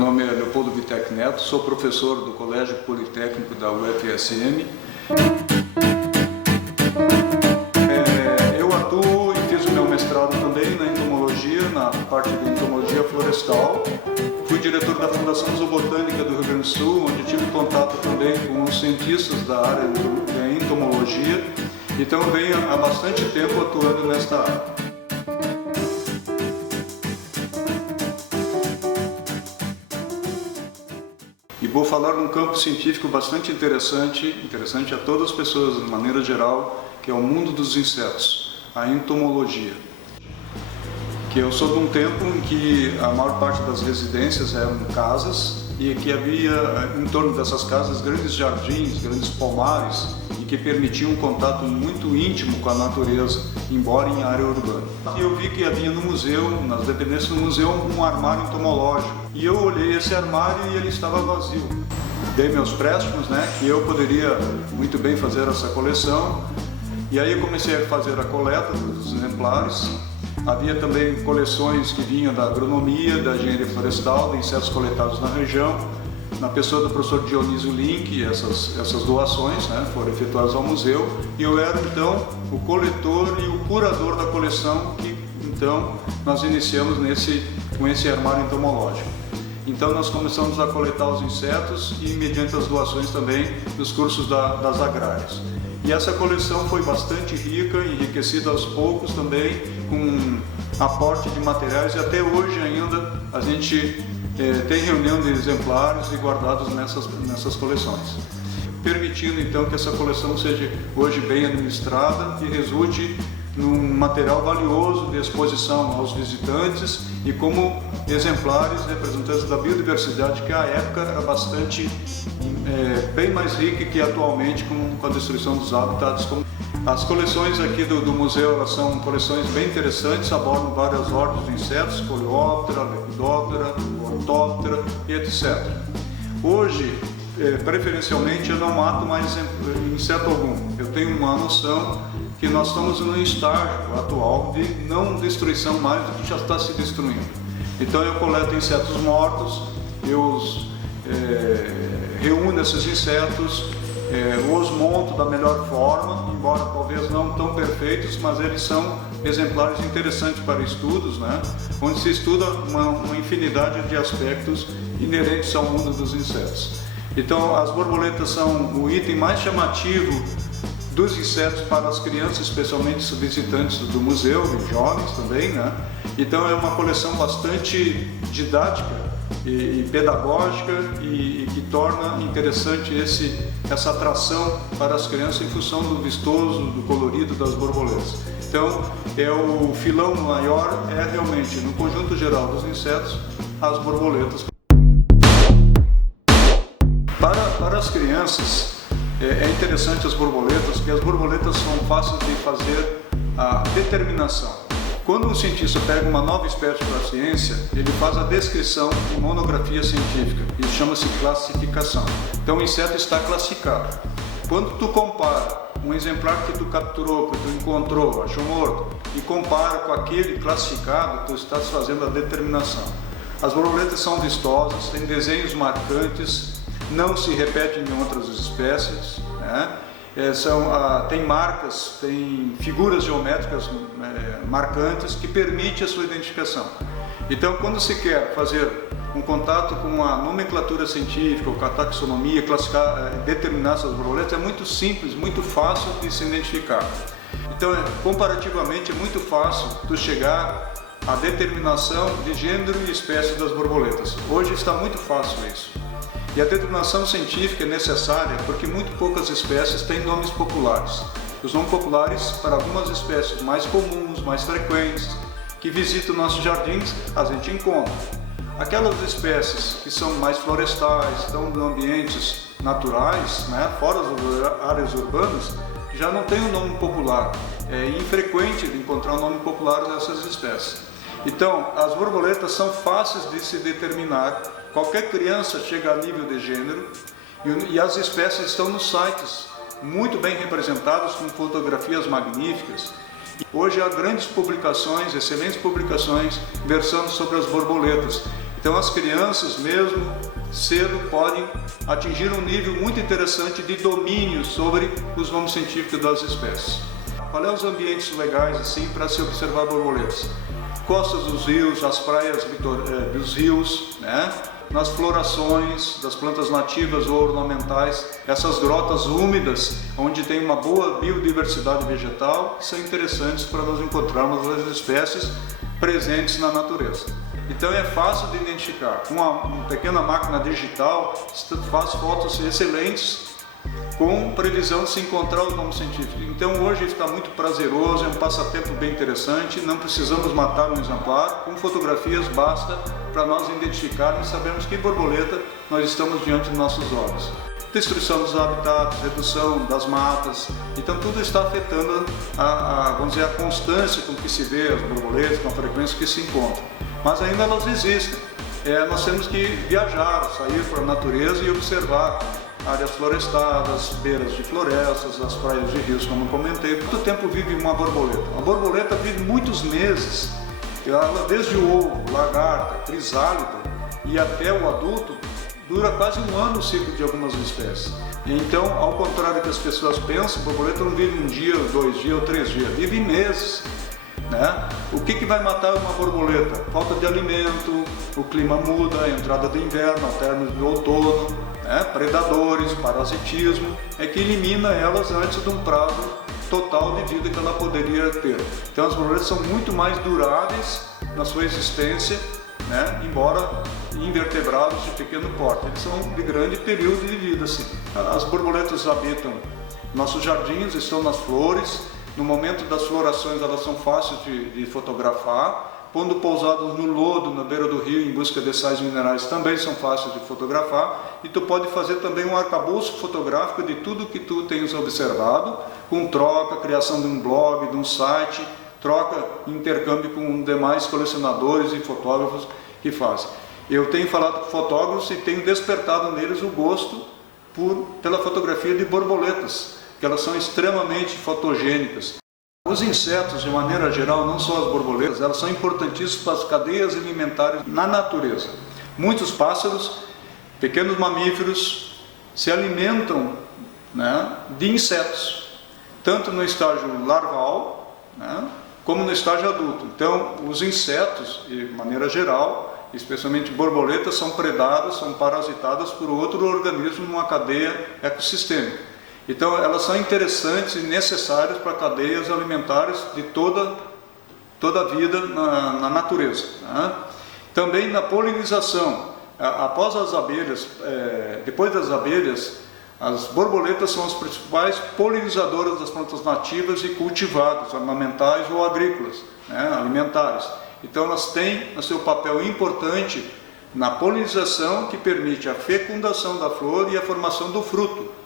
nome é Leopoldo Vitec Neto, sou professor do Colégio Politécnico da UFSM. Eu atuo e fiz o meu mestrado também na entomologia, na parte de entomologia florestal. Fui diretor da Fundação Zoobotânica do Rio Grande do Sul, onde tive contato também com os cientistas da área de entomologia. Então venho há bastante tempo atuando nesta área. E vou falar num campo científico bastante interessante a todas as pessoas de maneira geral, que é o mundo dos insetos, a entomologia. Que eu sou de um tempo em que a maior parte das residências eram casas e que havia em torno dessas casas grandes jardins, grandes pomares e que permitiam um contato muito íntimo com a natureza, embora em área urbana. E eu vi que havia no museu, nas dependências do museu, um armário entomológico. E eu olhei esse armário e ele estava vazio. Dei meus préstimos, que eu poderia muito bem fazer essa coleção. E aí eu comecei a fazer a coleta dos exemplares. Havia também coleções que vinham da agronomia, da engenharia florestal, de insetos coletados na região. Na pessoa do professor Dionísio Link, essas doações foram efetuadas ao museu. E eu era então o coletor e o curador da coleção que então nós iniciamos com esse armário entomológico. Então nós começamos a coletar os insetos e mediante as doações também dos cursos das agrárias. E essa coleção foi bastante rica, enriquecida aos poucos também com aporte de materiais e até hoje ainda a gente tem reunião de exemplares e guardados nessas coleções. Permitindo então que essa coleção seja hoje bem administrada e resulte num material valioso de exposição aos visitantes e como exemplares representantes da biodiversidade que à época era bem mais rica que atualmente com a destruição dos habitats. As coleções aqui do museu elas são coleções bem interessantes, abordam várias ordens de insetos, Coleóptera, Lepidóptera, Ortóptera e etc. Hoje, preferencialmente, eu não mato mais inseto algum. Eu tenho uma noção que nós estamos no estágio atual de não destruição mais do que já está se destruindo. Então eu coleto insetos mortos, eu reúno esses insetos, os monto da melhor forma, embora talvez não tão perfeitos, mas eles são exemplares interessantes para estudos, onde se estuda uma infinidade de aspectos inerentes ao mundo dos insetos. Então as borboletas são o item mais chamativo dos insetos para as crianças, especialmente os visitantes do museu, e jovens também, Então é uma coleção bastante didática e pedagógica e que torna interessante essa atração para as crianças em função do vistoso, do colorido das borboletas. Então o filão maior é realmente, no conjunto geral dos insetos, as borboletas. Para as crianças, é interessante as borboletas, porque as borboletas são fáceis de fazer a determinação. Quando um cientista pega uma nova espécie para a ciência, ele faz a descrição em monografia científica. Isso chama-se classificação. Então o inseto está classificado. Quando tu compara um exemplar que tu capturou, que tu encontrou, achou morto, e compara com aquele classificado, tu estás fazendo a determinação. As borboletas são vistosas, têm desenhos marcantes, não se repetem em outras espécies, tem marcas, tem figuras geométricas marcantes que permitem a sua identificação. Então, quando se quer fazer um contato com a nomenclatura científica, ou com a taxonomia, classificar, determinar essas borboletas, é muito simples, muito fácil de se identificar. Então, comparativamente, é muito fácil tu chegar à determinação de gênero e espécie das borboletas. Hoje está muito fácil isso. E a determinação científica é necessária porque muito poucas espécies têm nomes populares. Os nomes populares, para algumas espécies mais comuns, mais frequentes, que visitam nossos jardins, a gente encontra. Aquelas espécies que são mais florestais, estão em ambientes naturais, fora das áreas urbanas, já não tem um nome popular. É infrequente encontrar um nome popular dessas espécies. Então, as borboletas são fáceis de se determinar. Qualquer criança chega a nível de gênero e as espécies estão nos sites, muito bem representadas, com fotografias magníficas. Hoje há grandes publicações, excelentes publicações, versando sobre as borboletas. Então as crianças mesmo cedo podem atingir um nível muito interessante de domínio sobre os nomes científicos das espécies. Qual é os ambientes legais assim para se observar borboletas? Costas dos rios, as praias dos rios, né? Nas florações das plantas nativas ou ornamentais, essas grotas úmidas, onde tem uma boa biodiversidade vegetal, são interessantes para nós encontrarmos as espécies presentes na natureza. Então é fácil de identificar. Com uma pequena máquina digital, faz fotos excelentes com previsão de se encontrar os nomes científicos. Então hoje está muito prazeroso, é um passatempo bem interessante, não precisamos matar um exemplar, com fotografias basta para nós identificarmos e sabermos que borboleta nós estamos diante dos nossos olhos. Destruição dos habitats, redução das matas, então tudo está afetando vamos dizer, a constância com que se vê as borboletas, com a frequência que se encontram. Mas ainda elas existem, nós temos que viajar, sair para a natureza e observar áreas florestadas, beiras de florestas, as praias de rios, como eu comentei. Quanto tempo vive uma borboleta? A borboleta vive muitos meses, ela desde o ovo, lagarta, crisálida e até o adulto, dura quase um ano o ciclo de algumas espécies. Então, ao contrário do que as pessoas pensam, a borboleta não vive um dia, 2 dias ou 3 dias, vive meses. Né? O que vai matar uma borboleta? Falta de alimento, o clima muda, a entrada do inverno, ao término do outono, né? Predadores, parasitismo, é que elimina elas antes de um prazo total de vida que ela poderia ter. Então as borboletas são muito mais duráveis na sua existência, né? Embora invertebrados de pequeno porte, eles são de grande período de vida. Assim. As borboletas habitam nossos jardins, estão nas flores. No momento das florações elas são fáceis de fotografar, pondo pousadas no lodo, na beira do rio, em busca de sais minerais, também são fáceis de fotografar, e tu pode fazer também um arcabouço fotográfico de tudo que tu tens observado, com troca, criação de um blog, de um site, troca, intercâmbio com demais colecionadores e fotógrafos que fazem. Eu tenho falado com fotógrafos e tenho despertado neles o gosto pela fotografia de borboletas, que elas são extremamente fotogênicas. Os insetos, de maneira geral, não só as borboletas, elas são importantíssimas para as cadeias alimentares na natureza. Muitos pássaros, pequenos mamíferos, se alimentam, né, de insetos, tanto no estágio larval, né, como no estágio adulto. Então, os insetos, de maneira geral, especialmente borboletas, são predadas, são parasitadas por outro organismo numa cadeia ecossistêmica. Então, elas são interessantes e necessárias para cadeias alimentares de toda a vida na natureza. Né? Também na polinização. Após as abelhas, depois das abelhas, as borboletas são as principais polinizadoras das plantas nativas e cultivadas, ornamentais ou agrícolas, né? Alimentares. Então, elas têm o seu papel importante na polinização, que permite a fecundação da flor e a formação do fruto.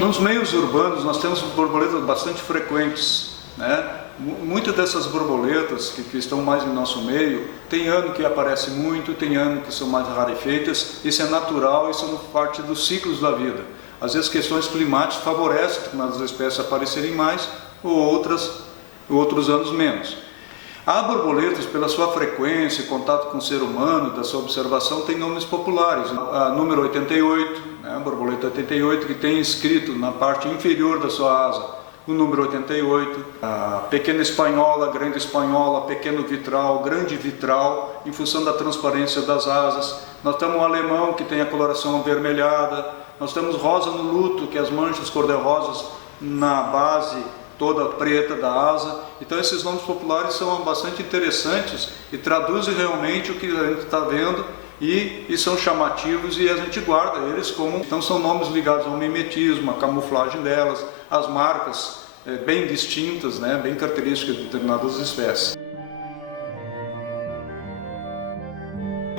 Nos meios urbanos nós temos borboletas bastante frequentes, né? Muitas dessas borboletas que estão mais em nosso meio, tem ano que aparece muito, tem ano que são mais rarefeitas, isso é natural e são parte dos ciclos da vida. Às vezes questões climáticas favorecem as espécies aparecerem mais, ou outros anos menos. Há borboletas, pela sua frequência e contato com o ser humano, da sua observação, tem nomes populares. A número 88, né, a borboleta 88, que tem escrito na parte inferior da sua asa o número 88. A pequena espanhola, grande espanhola, pequeno vitral, grande vitral, em função da transparência das asas. Nós temos o alemão, que tem a coloração avermelhada. Nós temos rosa no luto, que é as manchas cor-de-rosas na base toda preta da asa. Então esses nomes populares são bastante interessantes e traduzem realmente o que a gente está vendo e são chamativos, e a gente guarda eles como... Então são nomes ligados ao mimetismo, à camuflagem delas, às marcas bem distintas, né, bem características de determinadas espécies.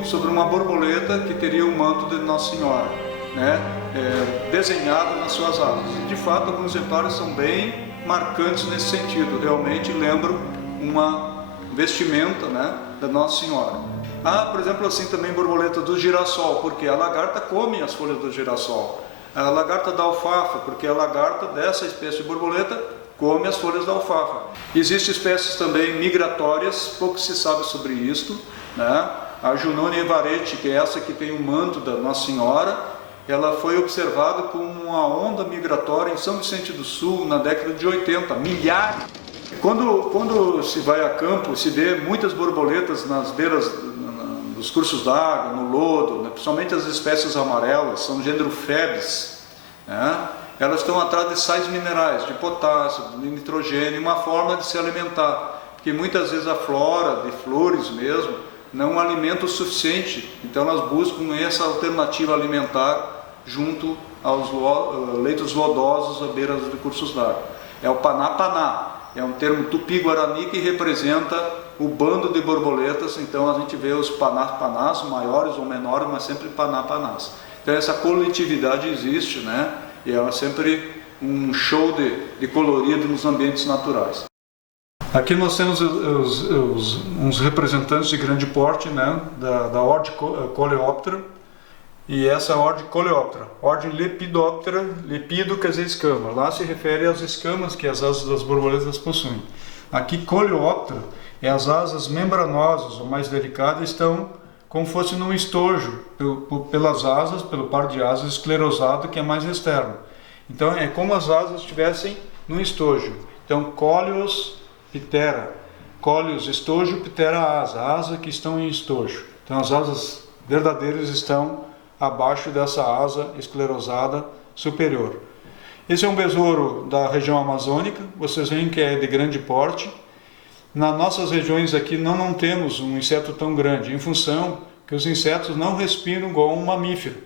Sobre uma borboleta que teria o manto de Nossa Senhora, né, desenhado nas suas asas. E, de fato, alguns exemplares são bem marcantes nesse sentido, realmente lembram uma vestimenta, né, da Nossa Senhora. Há, por exemplo, assim também borboleta do girassol, porque a lagarta come as folhas do girassol. A lagarta da alfafa, porque a lagarta dessa espécie de borboleta come as folhas da alfafa. Existem espécies também migratórias, pouco se sabe sobre isto, né? A Junonia evereti, que é essa que tem o manto da Nossa Senhora, ela foi observada como uma onda migratória em São Vicente do Sul na década de 80, milhares. Quando se vai a campo, se vê muitas borboletas nas beiras dos cursos d'água, no lodo, né? Principalmente as espécies amarelas, são do gênero Phoebus, né? Elas estão atrás de sais minerais, de potássio, de nitrogênio, uma forma de se alimentar, porque muitas vezes a flora, de flores mesmo, não alimenta o suficiente, então elas buscam essa alternativa alimentar junto aos leitos lodosos à beira de cursos d'água. É o paná-paná, é um termo tupi-guarani que representa o bando de borboletas, então a gente vê os panás-panás, maiores ou menores, mas sempre paná-panás. Então essa coletividade existe, né? E é sempre um show de colorido nos ambientes naturais. Aqui nós temos uns representantes de grande porte, né, da ordem Coleoptera, e essa ordem Coleoptera, ordem Lepidoptera, lepido quer dizer escama, lá se refere às escamas que as asas das borboletas possuem. Aqui Coleoptera é as asas membranosas ou mais delicadas, estão como fosse num estojo, pelas asas, pelo par de asas esclerosado que é mais externo. Então é como as asas estivessem num estojo. Então Coleos Ptera, Coleus estojo, Ptera asa que estão em estojo. Então as asas verdadeiras estão abaixo dessa asa esclerosada superior. Esse é um besouro da região amazônica, vocês veem que é de grande porte. Nas nossas regiões aqui não temos um inseto tão grande, em função que os insetos não respiram igual um mamífero,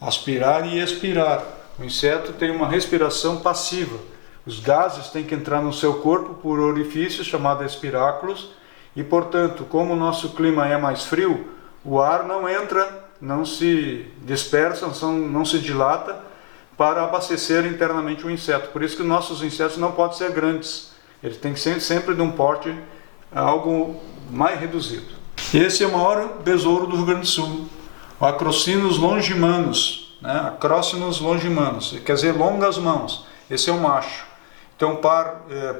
aspirar e expirar. O inseto tem uma respiração passiva. Os gases têm que entrar no seu corpo por orifícios chamados espiráculos e, portanto, como o nosso clima é mais frio, o ar não entra, não se dispersa, não se dilata para abastecer internamente o inseto. Por isso que nossos insetos não podem ser grandes. Eles têm que ser sempre de um porte algo mais reduzido. Esse é o maior besouro do Rio Grande do Sul, o Acrocinus longimanus, né? Acrocinus longimanus, quer dizer longas mãos. Esse é o macho. Então,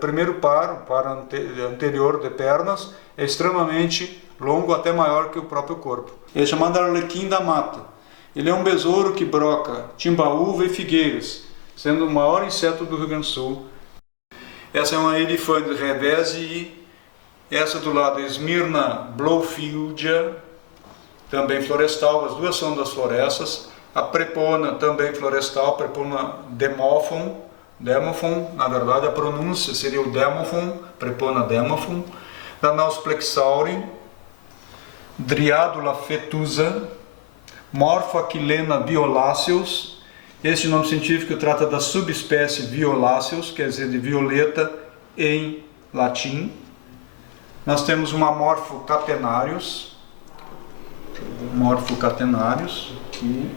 primeiro par, o par anterior de pernas, é extremamente longo, até maior que o próprio corpo. Ele é chamado arlequim da mata. Ele é um besouro que broca timbaúva e figueiras, sendo o maior inseto do Rio Grande do Sul. Essa é uma Eliphandis revesi, essa do lado é Smyrna blowfieldia, também florestal, as duas são das florestas. A prepona também florestal, prepona demophon, na verdade a pronúncia seria o demophon, prepona demophon. Danaus plexaurin, Driadula fetusa, Morphoaquilena violaceus. Este nome científico trata da subespécie violaceus, quer dizer de violeta em latim. Nós temos uma Morphocatenarius, aqui.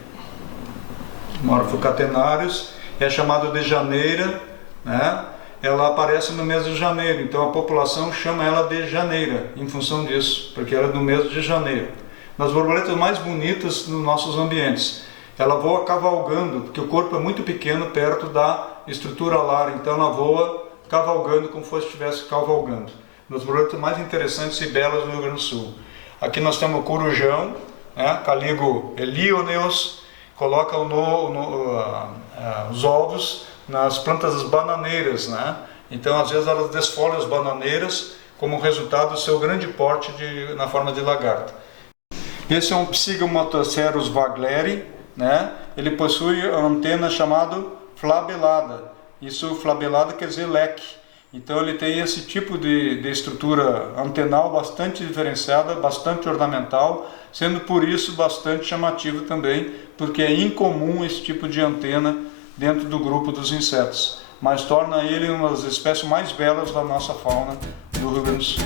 Morphocatenarius é chamado de janeira, né? Ela aparece no mês de janeiro, então a população chama ela de janeira, em função disso, porque ela é do mês de janeiro. Das borboletas mais bonitas nos nossos ambientes. Ela voa cavalgando, porque o corpo é muito pequeno perto da estrutura alar, então ela voa cavalgando como se estivesse cavalgando. Das borboletas mais interessantes e belas do Rio Grande do Sul. Aqui nós temos o corujão, né? Caligo elioneus, coloca os ovos nas plantas bananeiras, né? Então às vezes elas desfolham as bananeiras como resultado do seu grande porte na forma de lagarta. Esse é um Psigamatocerus vagleri, né? Ele possui a antena chamada flabelada. Isso, flabelada quer dizer leque. Então ele tem esse tipo de estrutura antenal bastante diferenciada, bastante ornamental, sendo por isso bastante chamativo também, porque é incomum esse tipo de antena dentro do grupo dos insetos, mas torna ele uma das espécies mais belas da nossa fauna do Rio Grande do Sul.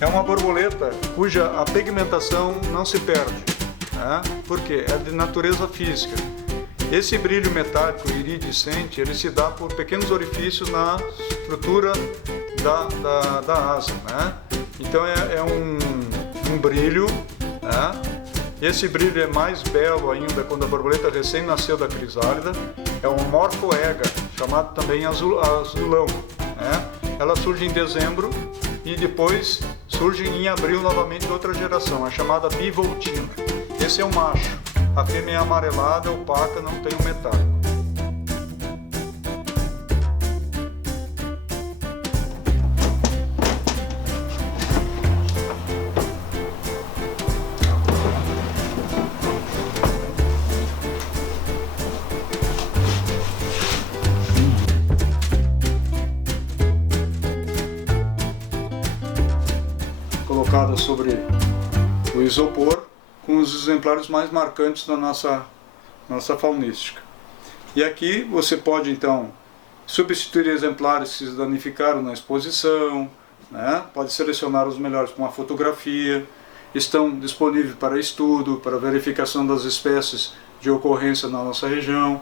É uma borboleta cuja a pigmentação não se perde, né? Porque é de natureza física. Esse brilho metálico iridescente, ele se dá por pequenos orifícios na estrutura da asa, né? Então é um brilho, né? Esse brilho é mais belo ainda quando a borboleta recém nasceu da crisálida. É um morfoega, chamado também azulão, né? Ela surge em dezembro e depois surge em abril novamente outra geração, a chamada bivoltina. Esse é o macho. A fêmea é amarelada, opaca, não tem um metálico. Colocada sobre o isopor com os exemplares mais marcantes da nossa faunística. E aqui você pode então substituir exemplares que se danificaram na exposição, né? Pode selecionar os melhores com uma fotografia, estão disponíveis para estudo, para verificação das espécies de ocorrência na nossa região.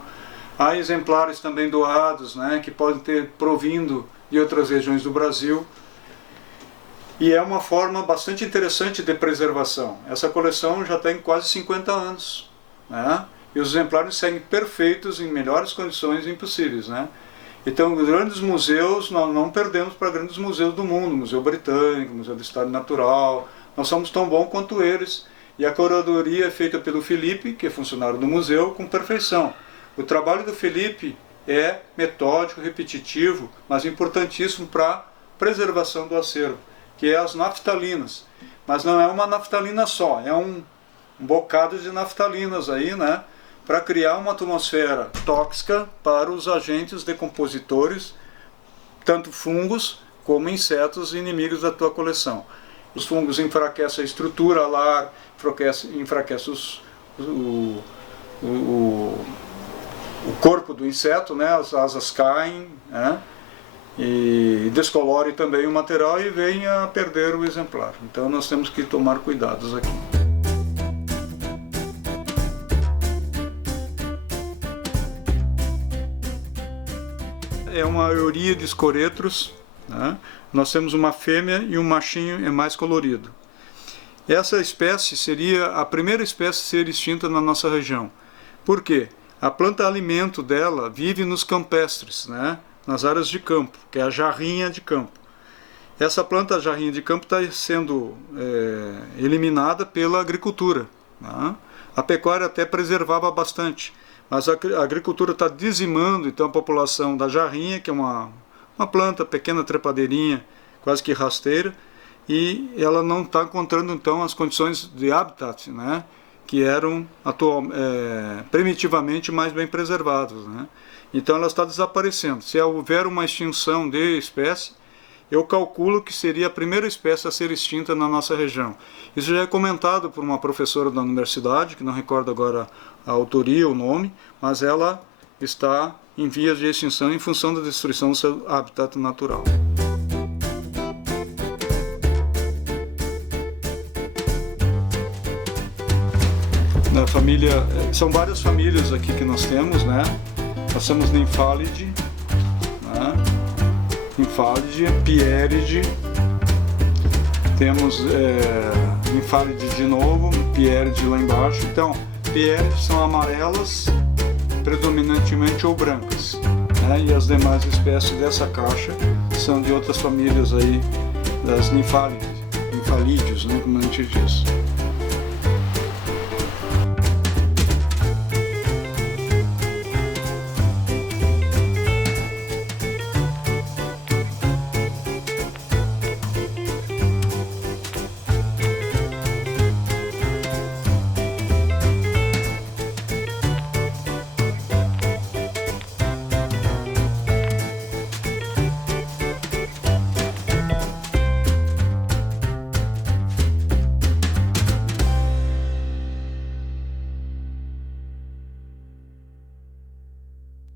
Há exemplares também doados, né? Que podem ter provindo de outras regiões do Brasil. E é uma forma bastante interessante de preservação. Essa coleção já tem quase 50 anos, né? E os exemplares seguem perfeitos, em melhores condições impossíveis, né? Então, grandes museus, nós não perdemos para grandes museus do mundo, Museu Britânico, Museu do Estado Natural, nós somos tão bons quanto eles. E a curadoria é feita pelo Felipe, que é funcionário do museu, com perfeição. O trabalho do Felipe é metódico, repetitivo, mas importantíssimo para a preservação do acervo, que é as naftalinas. Mas não é uma naftalina só, é um bocado de naftalinas aí, né? Para criar uma atmosfera tóxica para os agentes decompositores, tanto fungos como insetos inimigos da tua coleção. Os fungos enfraquecem a estrutura alar, enfraquecem o corpo do inseto, né? As asas caem, né? E descolore também o material e venha a perder o exemplar. Então nós temos que tomar cuidados aqui. É uma euria de escoretros, né? Nós temos uma fêmea e um machinho é mais colorido. Essa espécie seria a primeira espécie a ser extinta na nossa região. Por quê? A planta alimento dela vive nos campestres, né? Nas áreas de campo, que é a jarrinha de campo. Essa planta, a jarrinha de campo, está sendo eliminada pela agricultura, né? A pecuária até preservava bastante, mas a agricultura está dizimando então a população da jarrinha, que é uma planta, pequena trepadeirinha, quase que rasteira, e ela não está encontrando então as condições de habitat, né? Que eram primitivamente mais bem preservadas, né? Então ela está desaparecendo. Se houver uma extinção de espécie, eu calculo que seria a primeira espécie a ser extinta na nossa região. Isso já é comentado por uma professora da universidade, que não recordo agora a autoria, o nome, mas ela está em vias de extinção em função da destruição do seu habitat natural. Na família, são várias famílias aqui que nós temos, né? Nós temos Nymphalidae, né? Pieride, temos Nymphalidae de novo, Pieride lá embaixo. Então, Pieride são amarelas, predominantemente ou brancas, né? E as demais espécies dessa caixa são de outras famílias aí, das Nymphalidae, né? Como a gente diz.